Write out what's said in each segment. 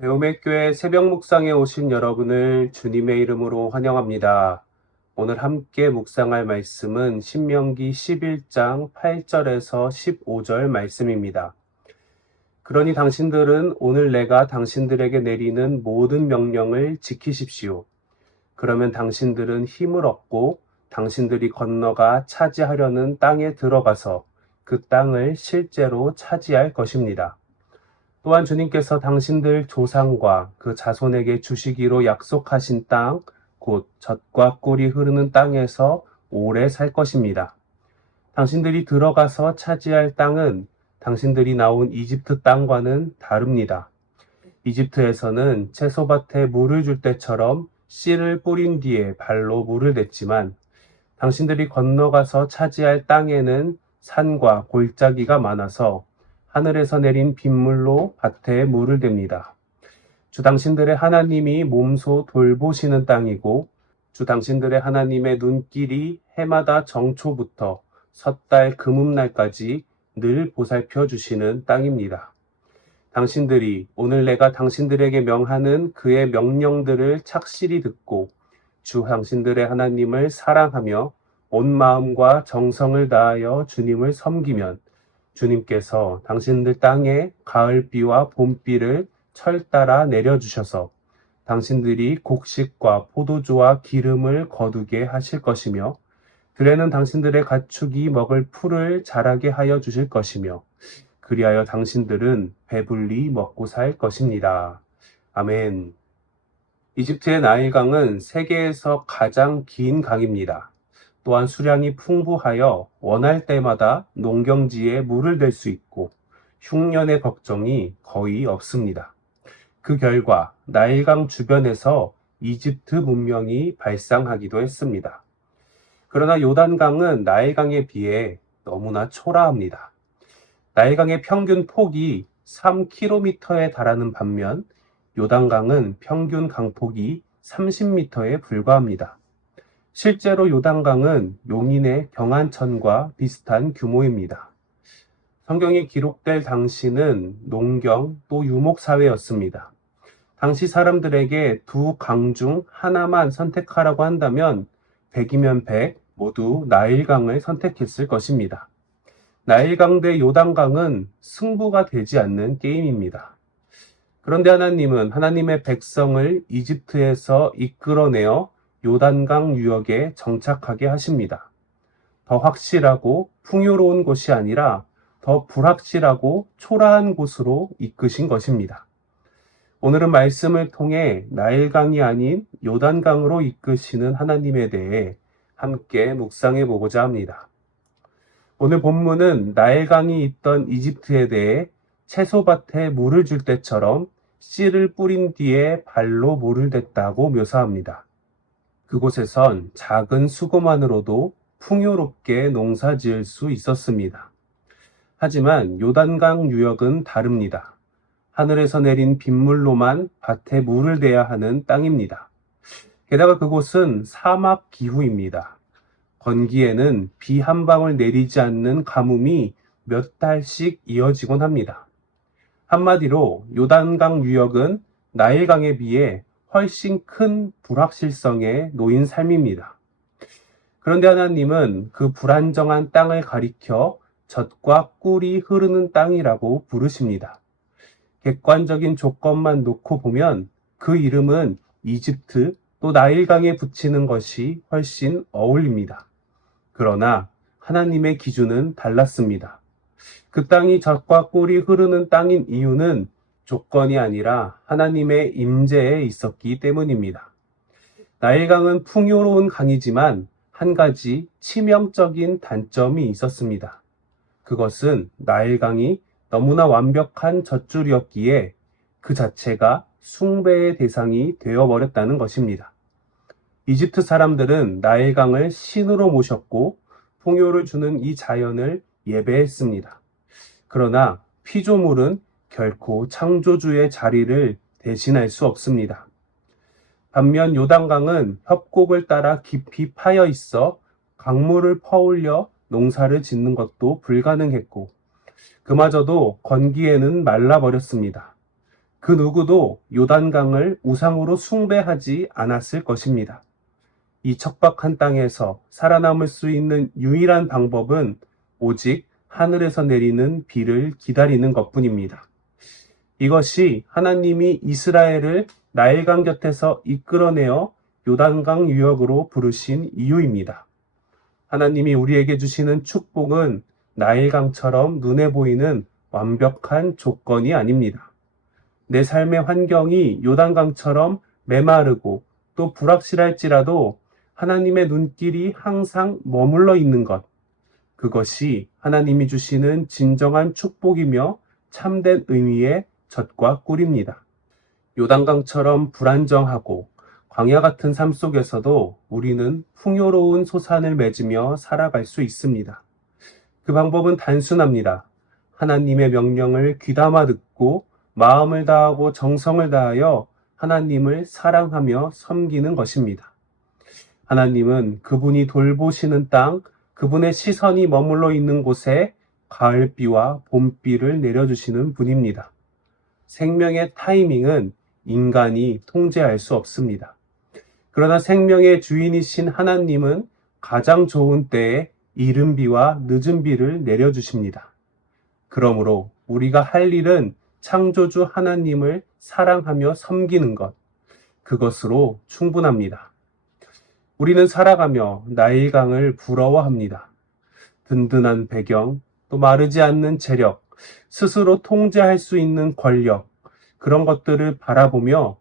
배움의 교회 새벽 묵상에 오신 여러분을 주님의 이름으로 환영합니다. 오늘 함께 묵상할 말씀은 신명기 11장 8절에서 15절 말씀입니다. 그러니 당신들은 오늘 내가 당신들에게 내리는 모든 명령을 지키십시오. 그러면 당신들은 힘을 얻고 당신들이 건너가 차지하려는 땅에 들어가서 그 땅을 실제로 차지할 것입니다. 또한 주님께서 당신들 조상과 그 자손에게 주시기로 약속하신 땅, 곧 젖과 꿀이 흐르는 땅에서 오래 살 것입니다. 당신들이 들어가서 차지할 땅은 당신들이 나온 이집트 땅과는 다릅니다. 이집트에서는 채소밭에 물을 줄 때처럼 씨를 뿌린 뒤에 발로 물을 댔지만 당신들이 건너가서 차지할 땅에는 산과 골짜기가 많아서 하늘에서 내린 빗물로 밭에 물을 댑니다. 주 당신들의 하나님이 몸소 돌보시는 땅이고 주 당신들의 하나님의 눈길이 해마다 정초부터 섣달 금음날까지 늘 보살펴 주시는 땅입니다. 당신들이 오늘 내가 당신들에게 명하는 그의 명령들을 착실히 듣고 주 당신들의 하나님을 사랑하며 온 마음과 정성을 다하여 주님을 섬기면 주님께서 당신들 땅에 가을비와 봄비를 철따라 내려주셔서 당신들이 곡식과 포도주와 기름을 거두게 하실 것이며 들에는 당신들의 가축이 먹을 풀을 자라게 하여 주실 것이며 그리하여 당신들은 배불리 먹고 살 것입니다. 아멘. 이집트의 나일강은 세계에서 가장 긴 강입니다. 또한 수량이 풍부하여 원할 때마다 농경지에 물을 댈 수 있고 흉년의 걱정이 거의 없습니다. 그 결과 나일강 주변에서 이집트 문명이 발상하기도 했습니다. 그러나 요단강은 나일강에 비해 너무나 초라합니다. 나일강의 평균 폭이 3km에 달하는 반면 요단강은 평균 강폭이 30m에 불과합니다. 실제로 요단강은 용인의 경안천과 비슷한 규모입니다. 성경이 기록될 당시는 농경 또 유목사회였습니다. 당시 사람들에게 두 강 중 하나만 선택하라고 한다면 100이면 100 모두 나일강을 선택했을 것입니다. 나일강 대 요단강은 승부가 되지 않는 게임입니다. 그런데 하나님은 하나님의 백성을 이집트에서 이끌어내어 요단강 유역에 정착하게 하십니다. 더 확실하고 풍요로운 곳이 아니라 더 불확실하고 초라한 곳으로 이끄신 것입니다. 오늘은 말씀을 통해 나일강이 아닌 요단강으로 이끄시는 하나님에 대해 함께 묵상해 보고자 합니다. 오늘 본문은 나일강이 있던 이집트에 대해 채소밭에 물을 줄 때처럼 씨를 뿌린 뒤에 발로 물을 댔다고 묘사합니다. 그곳에선 작은 수고만으로도 풍요롭게 농사 지을 수 있었습니다. 하지만 요단강 유역은 다릅니다. 하늘에서 내린 빗물로만 밭에 물을 대야 하는 땅입니다. 게다가 그곳은 사막 기후입니다. 건기에는 비 한 방울 내리지 않는 가뭄이 몇 달씩 이어지곤 합니다. 한마디로 요단강 유역은 나일강에 비해 훨씬 큰 불확실성에 놓인 삶입니다. 그런데 하나님은 그 불안정한 땅을 가리켜 젖과 꿀이 흐르는 땅이라고 부르십니다. 객관적인 조건만 놓고 보면 그 이름은 이집트 또 나일강에 붙이는 것이 훨씬 어울립니다. 그러나 하나님의 기준은 달랐습니다. 그 땅이 젖과 꿀이 흐르는 땅인 이유는 조건이 아니라 하나님의 임재에 있었기 때문입니다. 나일강은 풍요로운 강이지만 한 가지 치명적인 단점이 있었습니다. 그것은 나일강이 너무나 완벽한 젖줄이었기에 그 자체가 숭배의 대상이 되어버렸다는 것입니다. 이집트 사람들은 나일강을 신으로 모셨고 풍요를 주는 이 자연을 예배했습니다. 그러나 피조물은 결코 창조주의 자리를 대신할 수 없습니다. 반면 요단강은 협곡을 따라 깊이 파여 있어 강물을 퍼올려 농사를 짓는 것도 불가능했고 그마저도 건기에는 말라버렸습니다. 그 누구도 요단강을 우상으로 숭배하지 않았을 것입니다. 이 척박한 땅에서 살아남을 수 있는 유일한 방법은 오직 하늘에서 내리는 비를 기다리는 것뿐입니다. 이것이 하나님이 이스라엘을 나일강 곁에서 이끌어내어 요단강 유역으로 부르신 이유입니다. 하나님이 우리에게 주시는 축복은 나일강처럼 눈에 보이는 완벽한 조건이 아닙니다. 내 삶의 환경이 요단강처럼 메마르고 또 불확실할지라도 하나님의 눈길이 항상 머물러 있는 것, 그것이 하나님이 주시는 진정한 축복이며 참된 의미의 젖과 꿀입니다. 요단강처럼 불안정하고 광야 같은 삶 속에서도 우리는 풍요로운 소산을 맺으며 살아갈 수 있습니다. 그 방법은 단순합니다. 하나님의 명령을 귀담아 듣고 마음을 다하고 정성을 다하여 하나님을 사랑하며 섬기는 것입니다. 하나님은 그분이 돌보시는 땅, 그분의 시선이 머물러 있는 곳에 가을비와 봄비를 내려주시는 분입니다. 생명의 타이밍은 인간이 통제할 수 없습니다. 그러나 생명의 주인이신 하나님은 가장 좋은 때에 이른 비와 늦은 비를 내려주십니다. 그러므로 우리가 할 일은 창조주 하나님을 사랑하며 섬기는 것, 그것으로 충분합니다. 우리는 살아가며 나일강을 부러워합니다. 든든한 배경, 또 마르지 않는 재력, 스스로 통제할 수 있는 권력, 그런 것들을 바라보며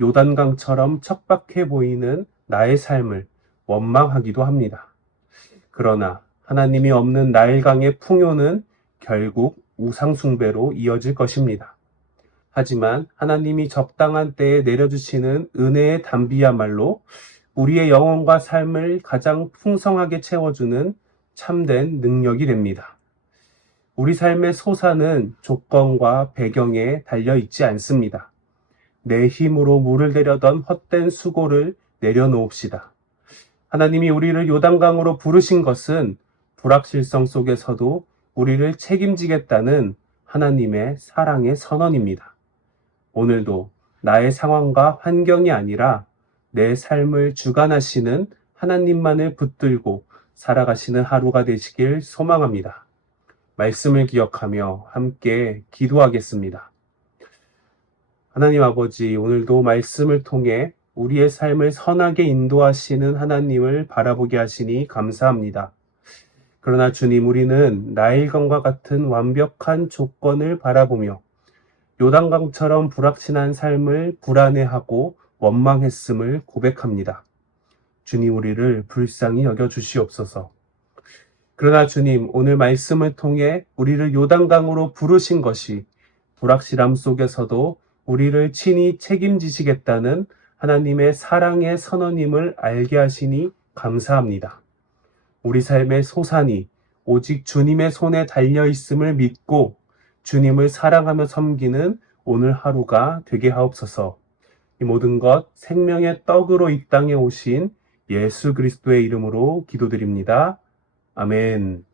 요단강처럼 척박해 보이는 나의 삶을 원망하기도 합니다. 그러나 하나님이 없는 나일강의 풍요는 결국 우상숭배로 이어질 것입니다. 하지만 하나님이 적당한 때에 내려주시는 은혜의 담비야말로 우리의 영혼과 삶을 가장 풍성하게 채워주는 참된 능력이 됩니다. 우리 삶의 소산은 조건과 배경에 달려 있지 않습니다. 내 힘으로 물을 내려던 헛된 수고를 내려놓읍시다. 하나님이 우리를 요단강으로 부르신 것은 불확실성 속에서도 우리를 책임지겠다는 하나님의 사랑의 선언입니다. 오늘도 나의 상황과 환경이 아니라 내 삶을 주관하시는 하나님만을 붙들고 살아가시는 하루가 되시길 소망합니다. 말씀을 기억하며 함께 기도하겠습니다. 하나님 아버지, 오늘도 말씀을 통해 우리의 삶을 선하게 인도하시는 하나님을 바라보게 하시니 감사합니다. 그러나 주님, 우리는 나일강과 같은 완벽한 조건을 바라보며 요단강처럼 불확실한 삶을 불안해하고 원망했음을 고백합니다. 주님, 우리를 불쌍히 여겨 주시옵소서. 그러나 주님, 오늘 말씀을 통해 우리를 요단강으로 부르신 것이 불확실함 속에서도 우리를 친히 책임지시겠다는 하나님의 사랑의 선언임을 알게 하시니 감사합니다. 우리 삶의 소산이 오직 주님의 손에 달려 있음을 믿고 주님을 사랑하며 섬기는 오늘 하루가 되게 하옵소서. 이 모든 것 생명의 떡으로 이 땅에 오신 예수 그리스도의 이름으로 기도드립니다. 아멘.